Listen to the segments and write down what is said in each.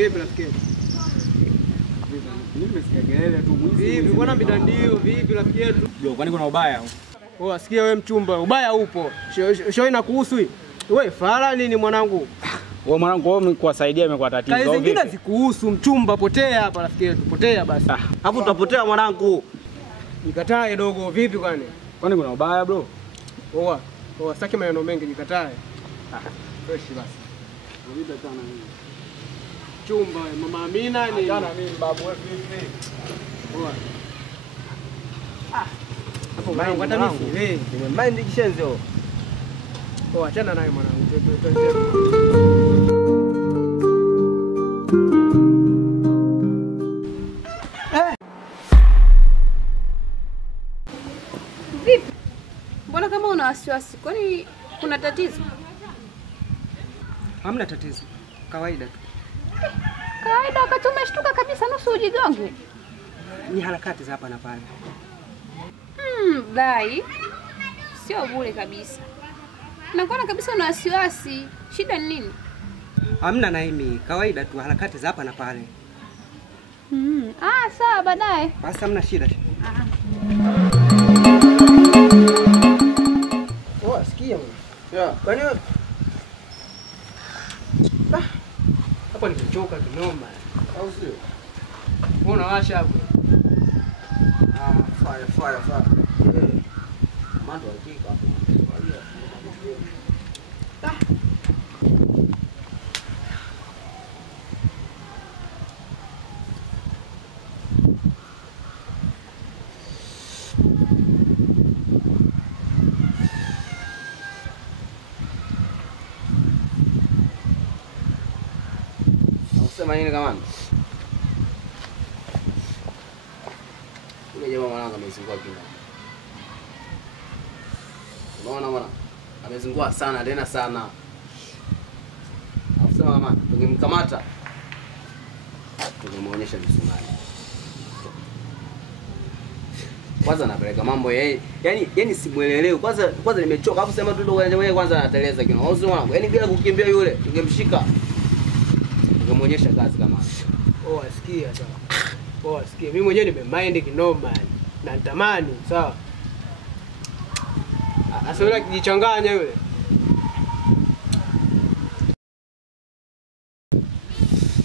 Vipi rafiki? Nimesikia kelele tu mwizi. Vipi bwana mitandio? Vipi rafiki yetu? Jo, kwani kuna ubaya? Oh, asikia wewe mchumba, ubaya upo. Show inakuhusu hii. Wewe fala nini mwanangu? Wewe mwanangu, wewe kuwasaidia imekuwa tatizo. Kazi zingine zikuhusu mchumba, potea hapa rafiki yetu. Potea basi. Hapo utapotea mwanangu. Nikatae dogo, vipi kwani? Kwani kuna ubaya bro? Sitaki maneno mengi, nikatae. Fresh basi. Unita sana mimi. Chumba, mama Amina ni. Jana mimi babu wewe vipi? Hapo mwanangu hata mimi sielewi. Nimemind kishenzo. Achana naye mwanangu. Vipi? Mbona kama una wasiwasi? Kwani kuna tatizo? Hamna tatizo. Kawaida tu. Kawaida wakati umeshtuka kabisa nusu ujigonge. Ni harakati za hapa na pale. Dai. Sio bure kabisa. Nakuona kabisa una wasiwasi. Shida ni nini? Hamna Naimi, kawaida tu harakati za hapa na pale. Sawa baadaye. Basi hamna shida. Sikia wewe. Yeah. Kwani wewe? Hapo nimechoka kinoma. Au sio? Mbona washa hapo? Fire. Mando hakika hapo. Unasema nini kama? Yule jamaa mwanangu amezingua kina. Unaona bwana? Amezingua sana tena sana. Afusema kama tungemkamata tungemuonyesha misumari. Kwanza anapeleka mambo yeye. Yaani simuelewi. Kwanza nimechoka. Alafu sema tu ndio wewe kwanza anateleza kina. Au sio mwanangu? Yaani bila kukimbia yule tungemshika. Tungemuonyesha kazi kama. Asikia sawa. Asikia. Mimi mwenyewe nimemind kinoma na natamani, sawa? Asa yule akijichanganya yule.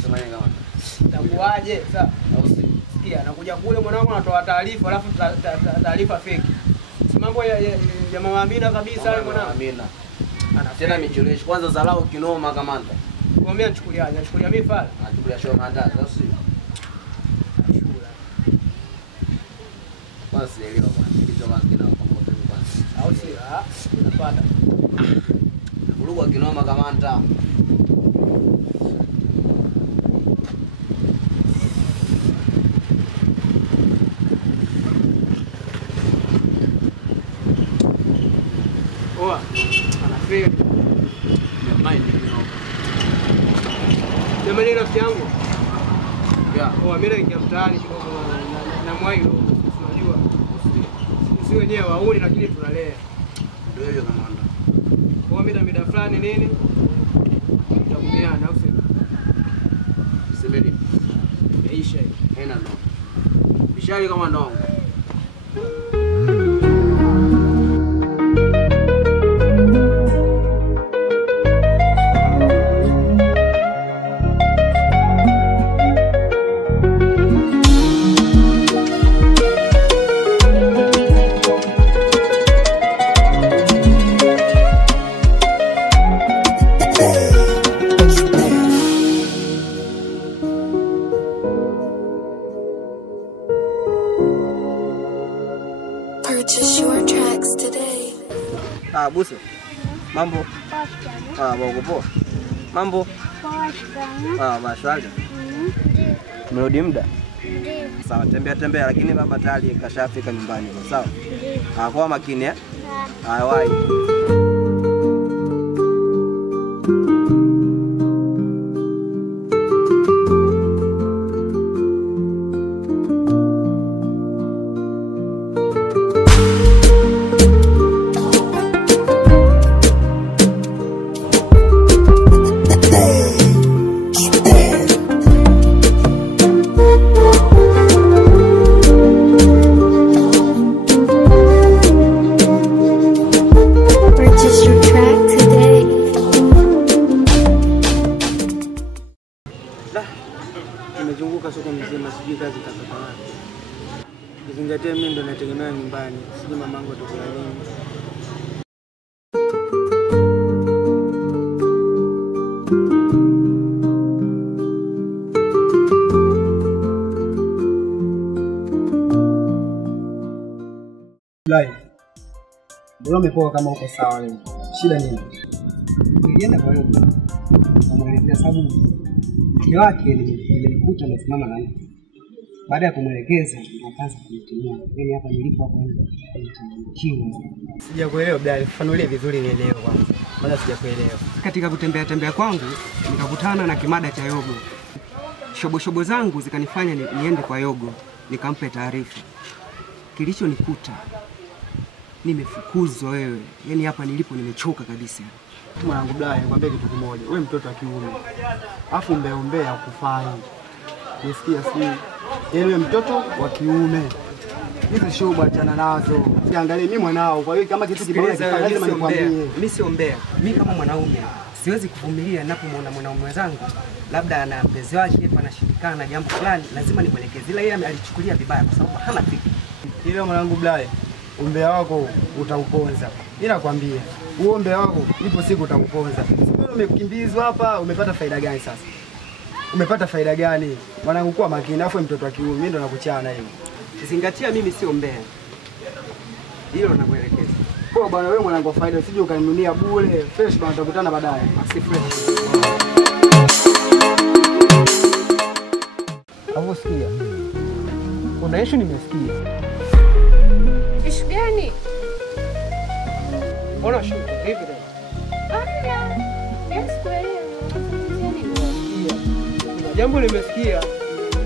Sema nini kama? Takuaje? Sawa. Au sio? Sikia, nakuja kule mwanangu anatoa taarifa alafu taarifa fake. Si mambo ya mama Amina kabisa yule mwanangu. Amina. Tena micholeshi kwanza zalao kinoma kamanda. Mwambie anichukuliaje? Anichukulia mimi fala. Anachukulia show maandazi au sio? Kwanza sielewa bwana. Kitu kama kina pamoja kwanza. Au sio? Napata. Kulugwa kinoma kamanda. Anafeel. Mind kinoma. Jamani rafiki yangu. Yeah. Mimi naingia mtaani kidogo na mwailo. Unajua. Sisi wenyewe wauni lakini tunalea. Ndio hiyo kamanda. Mimi mida fulani nini? Tutakumiana au sio? Semeni. Yaisha hii. Hena ndo. Bishari kama ndo. Purchase your tracks today. Buso. Mambo. Bongo poa. Mambo. Bashwali. Tumerudi muda. Sawa, tembea lakini baba tayari kashafika nyumbani. Sawa? Kwa makini Wai. sijui kazi utapata wapi. Ukizingatia mimi ndo nategemea nyumbani, sijui mamangu atakuwa lini. Lai. Mbona umepoa kama uko sawa leo? Shida nini? Nilienda kwa yule. Namwelezea sababu mke wake nilimkuta amesimama na mtu. Baada ya kumwelekeza akaanza kumtimua. Yaani hapa nilipo hapa chini. Sijakuelewa Bilal, fafanulie vizuri nielewe kwanza. Bado sijakuelewa. Katika kutembea kwangu nikakutana na kimada cha Yogo. Shobo zangu zikanifanya niende kwa Yogo, nikampe taarifa. Kilichonikuta nimefukuzwa wewe. Yaani hapa nilipo nimechoka kabisa. Mwanangu Bilal, nikwambia kitu kimoja. Wewe mtoto wa kiume. Afu umbea ukufai. Nisikia si. Yaani wewe mtoto wa kiume. Hizo show achana nazo. Siangalie mimi mwanao. Kwa hiyo kama kitu kibaya lazima nikwambie. Mimi sio mbea. Mimi kama mwanaume siwezi kuvumilia ninapomwona mwanaume wenzangu labda ana mpenzi wake anashirikana na jambo fulani, lazima nimwelekeze. Ila yeye alichukulia vibaya kwa sababu hana fikra. Ile mwanangu Bilal, umbea wako utauponza. Mimi nakwambia, huo umbea wako ipo siku utauponza. Wewe umekimbizwa hapa, umepata faida gani sasa? Umepata faida gani? Mwanangu kuwa makini, afu mtoto wa kiume mimi ndo nakuchana hiyo. Zingatia mimi sio mbea. Hilo nakuelekeza. Kwa bwana wewe mwanangu faida usije ukaninunia bure. Fresh bwana tutakutana baadaye. Asi fresh. Hapo sikia. Kuna issue nimesikia. Issue gani? Mbona issue hivi leo? Kuna jambo nimesikia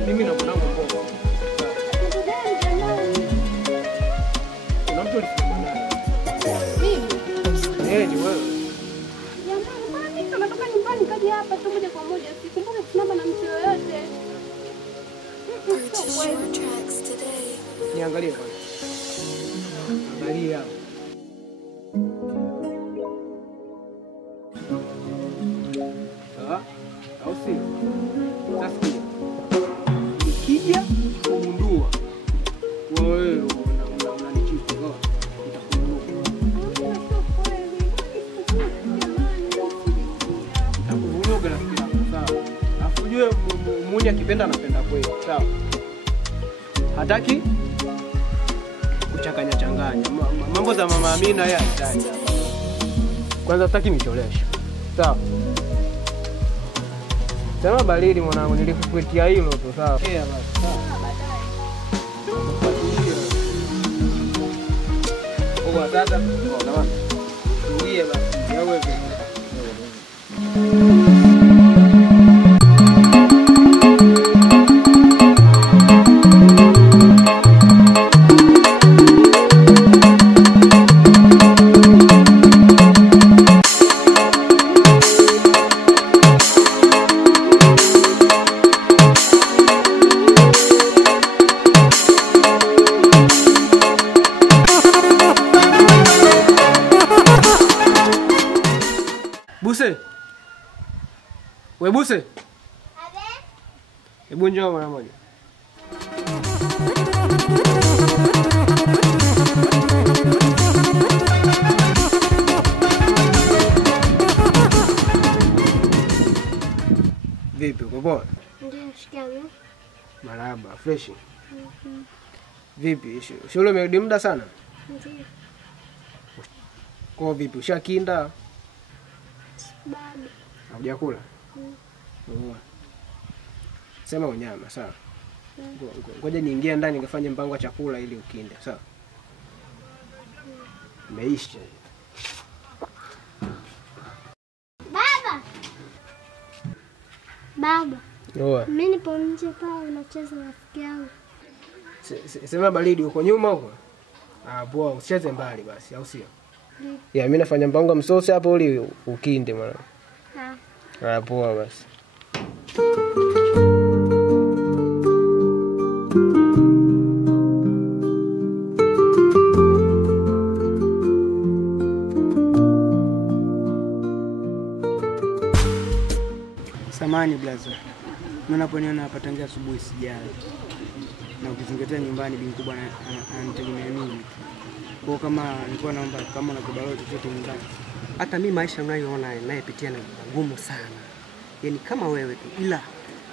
mimi na mwanangu Mbogo. Kuna mtu alisimama naye. Mimi? Ni wewe. Jamani, natoka nyumbani kaja hapa tu moja kwa moja. Sikumbuka kusimama na mtu yoyote. Purchase your tracks today. Niangalie kwanza. Angalia. Au sio? Sasa nikija kugundua wewe unanichiti kwa nitakuvuruga rafiki yangu, sawa? Alafu ujue muuni akipenda anapenda kweli, sawa? Hataki kuchanganya. Mambo za mama Amina yeye hataki. Kwanza hataki micholesho. Sawa? Sema baridi mwanangu, nilikukuitia hilo tu, sawa? Basi, sawa. Kwa sasa, tamam. Tulie basi, ya wewe. Buse. We Buse. Abe. Hebu njoo mara moja. Vipi, uko poa? Ndio, shikamoo. Marahaba, fresh. Vipi, shule umerudi muda sana? Ndio. Kwa vipi, ushakinda? Bado. Hujakula? Sema unyama, sawa? Ngoja niingie ndani nikafanye mpango wa chakula ili ukinde, sawa? Meisha. Baba. Oa. Mimi nipo nje pale nacheza na rafiki yangu. Sema baridi uko nyuma huko? Ah, poa, usicheze mbali basi, au sio? Ya, mimi nafanya mpango msosi hapo ili ukinde mwana. Ah, poa basi. Samani blaza. Unaponiona hapa tangia asubuhi sijala. na ukizingatia nyumbani bi mkubwa ananitegemea mimi. Kwa kama nilikuwa naomba kama una kibarua chochote nyumbani. Hata mimi maisha unayoona ninayepitia ni ngumu sana. Yaani kama wewe tu, ila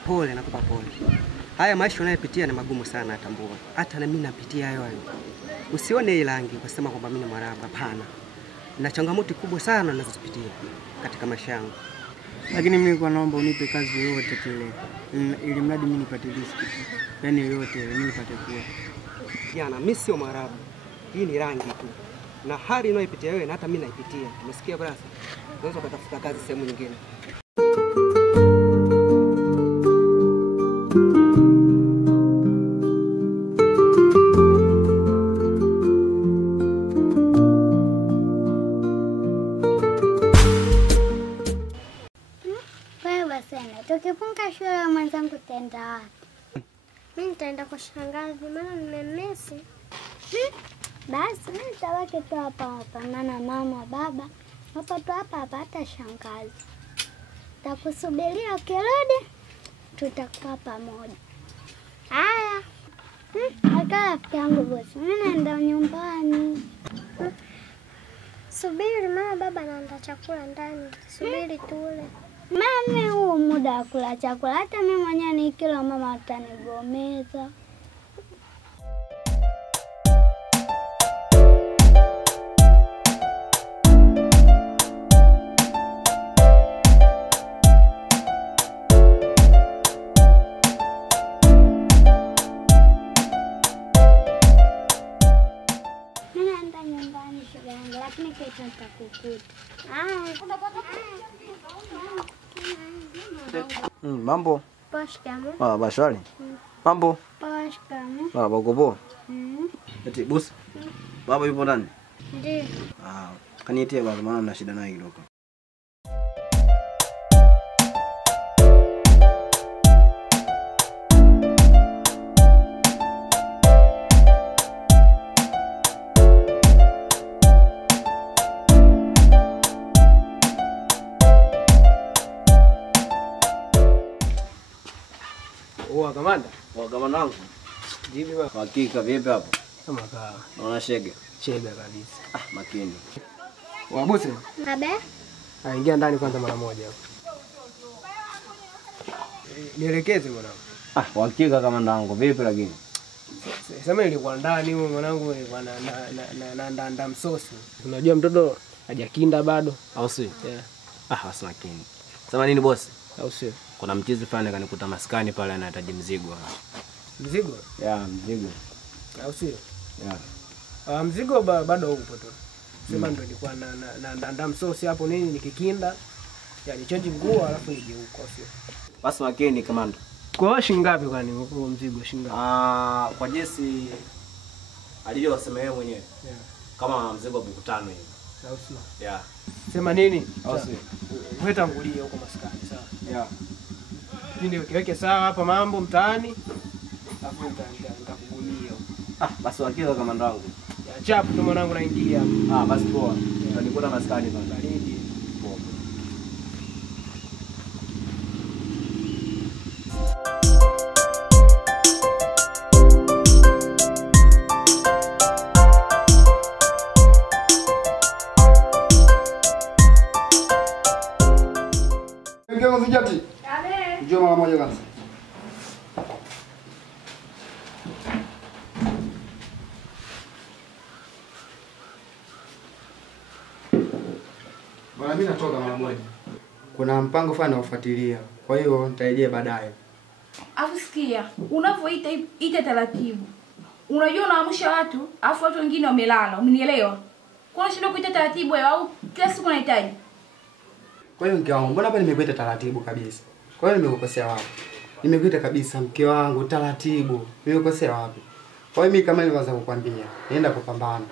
pole, nakupa pole. Haya maisha unayopitia ni magumu sana, atambua. Hata na mimi napitia hayo hayo. Usione hii rangi kusema kwamba mimi ni Mwarabu, hapana. Na changamoto kubwa sana ninazopitia katika maisha yangu. Lakini mimi nilikuwa naomba unipe kazi yoyote ile ili mradi mimi nipate riziki. Yaani yoyote ile mimi nipate kula. Jana mimi sio Mwarabu. Hii ni rangi tu. Na hali unayopitia wewe na hata mimi naipitia. Umesikia brasa? Unaweza kutafuta kazi sehemu nyingine. Tukifunga shule mwenzangu tenda wapi? Mimi nitaenda kwa shangazi maana nimemisi. Basi mimi nitabaki tu hapa, maana mama baba hapa tu hapa hata shangazi. Takusubiria ukirudi tutakaa pamoja. Haya. Aka rafiki yangu bosi. Mimi naenda nyumbani. Subiri mama baba anaandaa chakula ndani. Subiri tule. Mami huu muda wa kula chakula, hata mimi mwenyewe nikila mama atanigomeza. Mimi naenda nyumbani shoga yangu, lakini kesho nitakukuta. Mambo? Poa shikamoo. Bashwari. Mambo? Poa shikamoo. Baba uko poa? Eti boss. Baba yupo ndani? Ndiyo. Kaniitie baba maana na shida naye kidogo. Kamanda? Kamanda wangu. Vipi bwana? Hakika vipi hapo? Kama kawa. Naona shege. Shega kabisa. Makini. Wabuse? Abe? Ingia ndani kwanza mara moja hapo. Nielekeze mwanangu. Hakika kamanda wangu vipi lakini? Sema nilikuwa ndani huko mwanangu nilikuwa na msosi. Unajua mtoto hajakinda bado, Au si? Yeah. Basi makini. Sema nini boss? Au sio? Kuna mchizi fulani kanikuta maskani pale anahitaji mzigo. Mzigo? Mzigo. Au sio? Mzigo bado upo tu. Sema ndo nilikuwa na msosi hapo nini nikikinda. Yani change nguo alafu nije huko sio. Basi makini kamanda. Kwa shilingi ngapi kwani huo mzigo shilingi ngapi? Kwa jinsi alivyosema yeye mwenyewe. Yeah. Kama mzigo buku 5 hivi. Au sio? Yeah. Sema nini? Au sio? Wewe tangulia huko maskani sawa. Yeah. Ndio kiweke sawa hapa mambo mtaani. Alafu nitakugunia huko. Basi hakika kamanda wangu. Ya chapu tu mwanangu naingia hapo. Basi poa. Nilikuwa maskani pale. Baridi. Poa. Mzijati. Njoo mara moja kwanza. Bwana mimi natoka mara moja. Kuna mpango fulani naufuatilia. Kwa hiyo nitarejea baadaye. Afu sikia, unavyoita ita taratibu. Unajua unaamsha watu, afu watu wengine wamelala, umenielewa? Kwa nini kuita taratibu wewe au kila siku unahitaji? Kwa hiyo mke wangu, mbona hapa nimekuita taratibu kabisa? Kwa hiyo nimekukosea wapi? Nimekuita kabisa mke wangu taratibu. Nimekukosea wapi? Kwa hiyo mimi kama nilivyoanza kukwambia, naenda kupambana.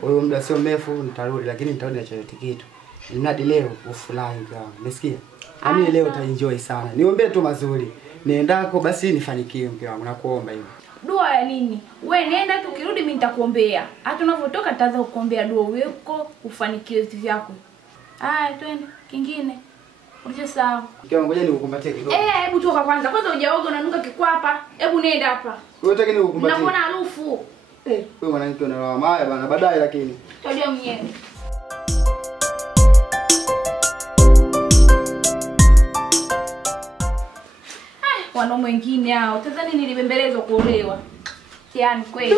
Kwa hiyo muda sio mrefu nitarudi, lakini nitarudi na chochote kitu. Mradi leo ufurahi mke wangu. Umesikia? Na mimi leo utaenjoy sana. Niombee tu mazuri. Niendako basi nifanikiwe mke wangu, nakuomba hivyo. Dua ya nini? Wewe nenda tu, ukirudi mimi nitakuombea. Hata unavyotoka nitaanza kukuombea dua uweko ufanikiwe vitu vyako. Twende kingine. Ulishasahau. Mke wangu ngoja nikukumbatie kidogo. Hebu toka kwanza. Kwanza hujaoga unanuka kikwapa. Hebu nenda hapa. Wewe unataka nikukumbatie? Naona harufu. Wewe mwanamke unalala haya bana baadaye lakini. Tajua mwenyewe. Wanaume wengine hao. Tazani nilibembelezwa kuolewa. Yaani kweli.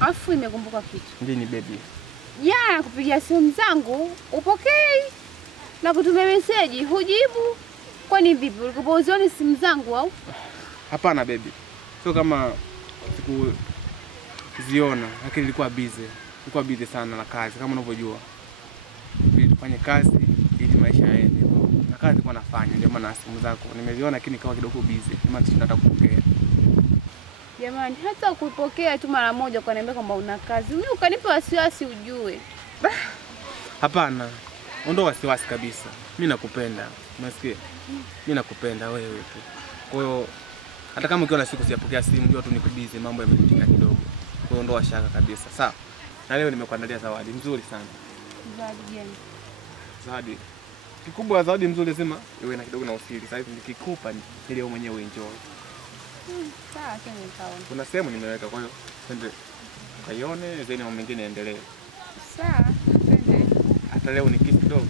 Afu nimekumbuka kitu. Ndini baby. Jana kupigia simu zangu upokei na kutumia meseji hujibu. Kwani vipi? Ulikuwa uzioni simu zangu au? Hapana baby. Sio kama siku ziona, lakini nilikuwa busy. Nilikuwa busy sana na kazi kama unavyojua. Ili tufanye kazi ili maisha yaende. Na kazi nilikuwa nafanya ndio maana simu zako nimeziona lakini kawa kidogo busy. Kama nishinda hata kupokea. Jamani, hata kupokea tu mara moja ukaniambia kwamba una kazi. Mimi ukanipa wasiwasi ujue. Hapana. Ondoa wasiwasi kabisa. Mimi nakupenda. Unasikia? Mimi nakupenda wewe tu. Kwa hiyo hata kama ukiona siku sijapokea simu ndio tu niko busy, mambo yamenitinga kidogo. Kwa hiyo ondoa shaka kabisa. Sawa. Na leo nimekuandalia zawadi nzuri sana. Zawadi gani? Zawadi. Kikubwa zawadi nzuri lazima iwe na kidogo na usiri. Sasa hivi nikikupa ili wewe mwenyewe enjoy. Sawa, tena nitaona. Kuna sehemu nimeweka kwa hiyo twende kaione zeni mambo mengine yaendelee. Sawa, twende. Hata leo ni kitu kidogo.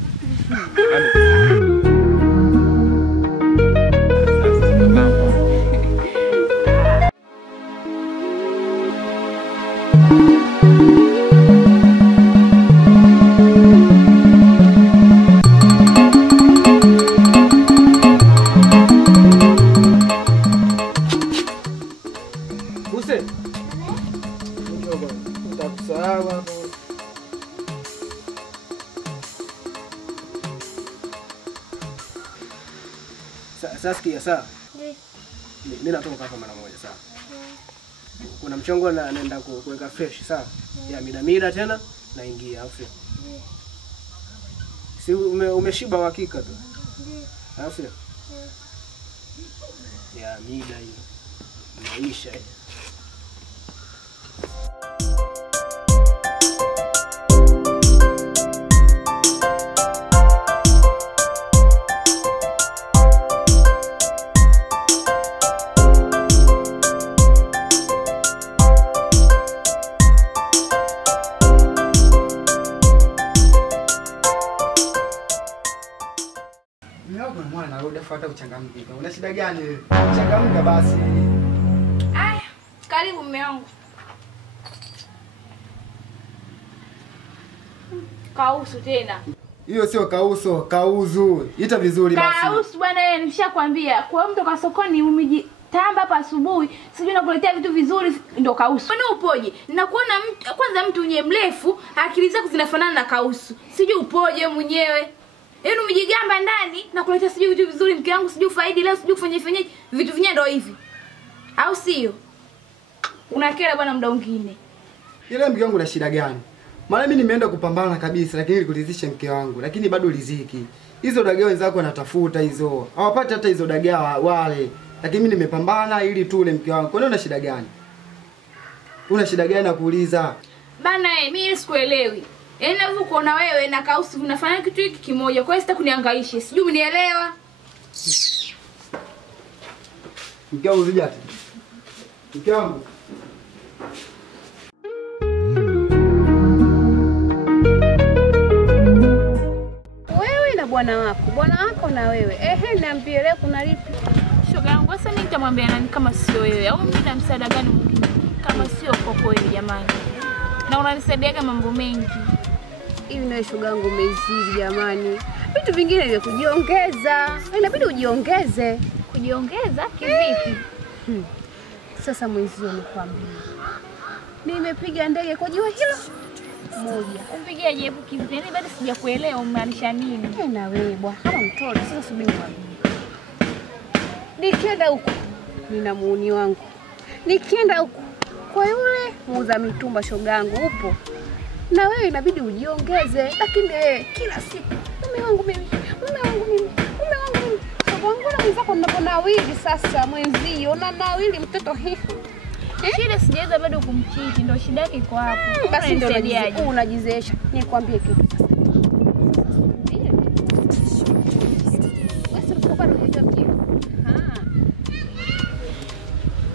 Buse. Utakusahau hapo. Sasa sikia sawa. Mimi natoka hapa mara moja sawa. Kuna mchongo na naenda kuweka fresh sawa. Ya mida tena naingia au sio? Si umeshiba hakika tu. Au sio? Ya mida hiyo. Maisha Fuata uchangamke. Una shida gani wewe? Changamka basi. Aya, karibu mume wangu. Kausu tena. Hiyo sio kauso, kauzu. Ita vizuri basi. Kausu bwana yeye nimeshakwambia. Kwa hiyo mtoka sokoni umejitamba hapa asubuhi, sijui nakuletea vitu vizuri ndio kausu. Kwani upoje? Ninakuona kwanza mtu mwenye mrefu, akili zako zinafanana na kausu. Sijui upoje mwenyewe. Yaani umejigamba ndani na kuletea sijui vitu vizuri mke wangu, sijui faidi leo, sijui kufanya vitu vinyaa ndio hivi. Au sio? Unakera bwana muda mwingine. Ile mke wangu na shida gani? Maana mimi nimeenda kupambana kabisa lakini nilikuridhisha mke wangu lakini bado riziki. Hizo dagaa wenzako wanatafuta hizo. Hawapati hata hizo dagaa wale. Lakini mimi nimepambana ili tule mke wangu. Kwa nini una shida gani? Una shida gani nakuuliza? Bana mimi sikuelewi. Yaani ninavyokuona wewe na kausu unafanya kitu hiki kimoja. Kwa hiyo sitaki kunihangaishe. Sijui unielewa. Mke wangu zijati. Mke wangu. Wewe na bwana wako na wewe. Ehe, niambie leo kuna lipi? Shoga yangu sasa mimi nitamwambia nani kama sio wewe? Au mimi na msaada gani mwingine kama sio kwa kweli jamani? Na unanisaidiaga mambo mengi. Hivi na shoga yangu umezidi jamani. Vitu vingine vya kujiongeza. Inabidi ujiongeze. Kujiongeza kivipi? Sasa mwenzio nikwambia. Nimepiga ndege kwa jiwe hilo moja. Umpigia jepu kivipi? Yaani bado sijakuelewa umaanisha nini? Na wewe bwana, kama mtoto sasa subiri nikwambie. Nikienda huko nina muuni wangu. Nikienda huko kwa yule muuza mitumba shoga yangu upo. na wewe inabidi ujiongeze, lakini wewe kila siku mume wangu mimi, mume wangu mimi, mume wangu mimi. Sababu na mwenzako mnaponawili sasa mwenzio na nawili mtoto hivi. Shida sijaweza bado kumchiti, ndio shida yake iko hapo. Basi ndio unajizeesha. Nikwambie kitu sasa. Wewe sio kwa unajua mjini.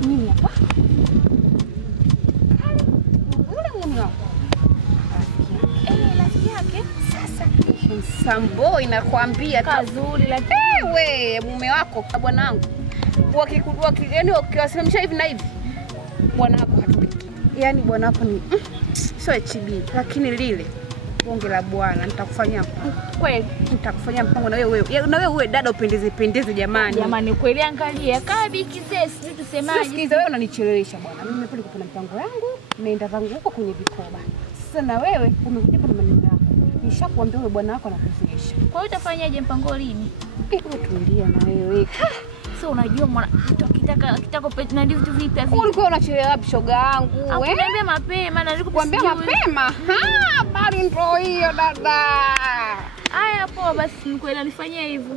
Mimi hapa. Ule mume wako. Rafiki yake. Sasa Samboy nakwambia kazuri, lakini wewe mume wako bwanangu yani wakiwasimamisha hivi na hivi bwanako hatupiki. Yani bwanako ni sio HB, lakini lile bonge la bwana nitakufanyia kweli, nitakufanyia mpango na wewe dada upendeze jamani. Jamani kweli, angalia kabiki zee, sijui tusemaje. Sikiza wewe unanichelewesha bwana. Mimi nimekuja kupata mpango yangu, naenda zangu huko kwenye vikoba. Sasa na wewe umekuja na maneno yako. Nishakwambia wewe bwana wako anakuzeesha. Kwa hiyo utafanyaje mpango lini? Tulia na wewe. Sio unajua mwana kitaka pete na vitu vipi hivi? Ulikuwa unachelewa wapi shoga yangu? Niambia mapema na nilikuambia mapema. Bali ndio hiyo dada. Haya poa basi, nikwenda nifanyie hivyo.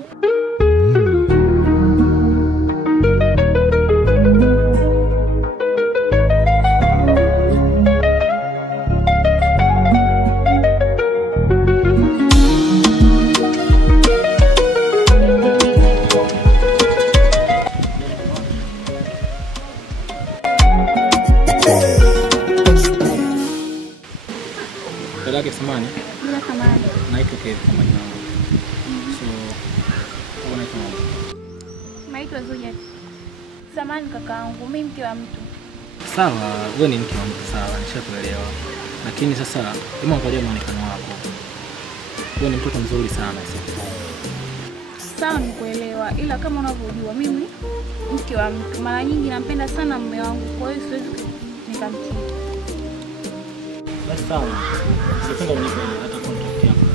Dada Samani. Bila Samani. Naitwa Kevin kama jina langu. So, unaitwa nani? Naitwa Zuja. Samani kakaangu, mimi mke wa mtu. Sawa, wewe ni mke wa mtu sawa, nishakuelewa. Lakini sasa, kama angalia muonekano wako. Wewe ni mtoto mzuri sana sasa. Sawa nikuelewa, ila kama unavyojua mimi mke wa mtu mara nyingi nampenda sana mume wangu, kwa hiyo siwezi nikamtii. Basi sawa. Sipenda unipe hata contact yako.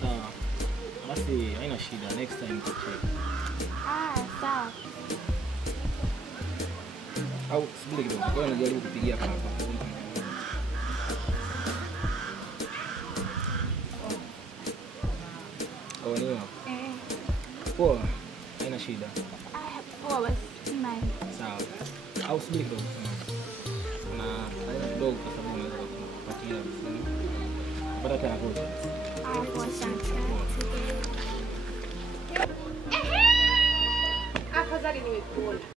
Sawa. Basi haina shida, next time nitacheck. Sawa. Au subiri kidogo. Kwa hiyo najaribu kupigia hapa. Poa, haina shida. Poa basi, sawa. Au subiri kidogo. Na haina kidogo kwa sababu unaweza kupatia msimu. Baada ya hapo. Poa sana. Afadhali nimekuona.